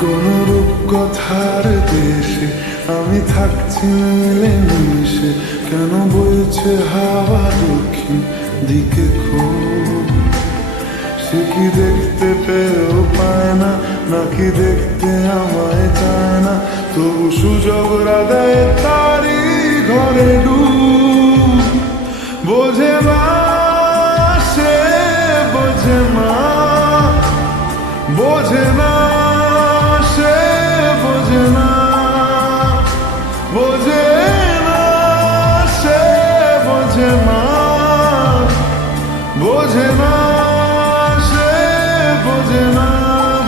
কোন রূপকথার দেশে আমি থাকছি মিলে মিশে, কেন বইছে হাওয়া দক্ষিণ দিকে খুব? সে কি দেখতে পেয়েও পায় না, নাকি দেখতে আমায় চায় না? তবু সুযোগ রাগায় তারি ঘরে ডুব। বোঝে না সে, বোঝে না, বোঝে না সে, বোঝে না, বোঝে না সে, বোঝে না, বোঝে না সে, বোঝে না,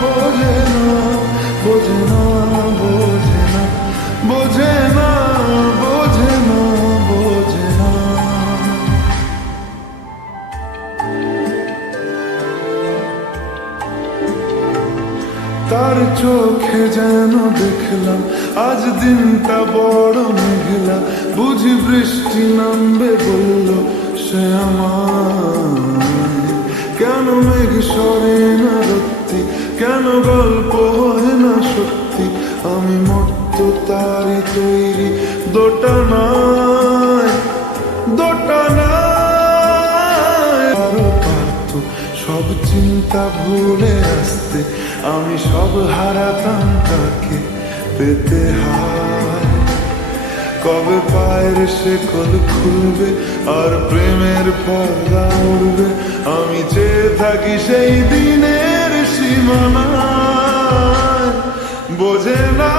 বোঝে না, বোঝে না, বোঝে না, বোঝে না, বোঝে না, বোঝে না। তার চোখে যেন দেখলাম আজ দিনটা বড় মেঘলা, বুঝি বৃষ্টি নামবে বলল সে আমায়। কেন মেঘ সরে না রত্তি, কেন গল্প হয় না সত্যি? আমি মর্ত তারি তৈরি দোটানায়, দোটানায়। আরো পারত সব চিন্তা ভুলে আসতে, আমি সব হারাতাম তাকে পেতে হায়। কবে পায়ের শেকল খুলবে আর প্রেমের পর্দা উড়বে, আমি চেয়ে থাকি সেই দিনের সীমানায়। বোঝে না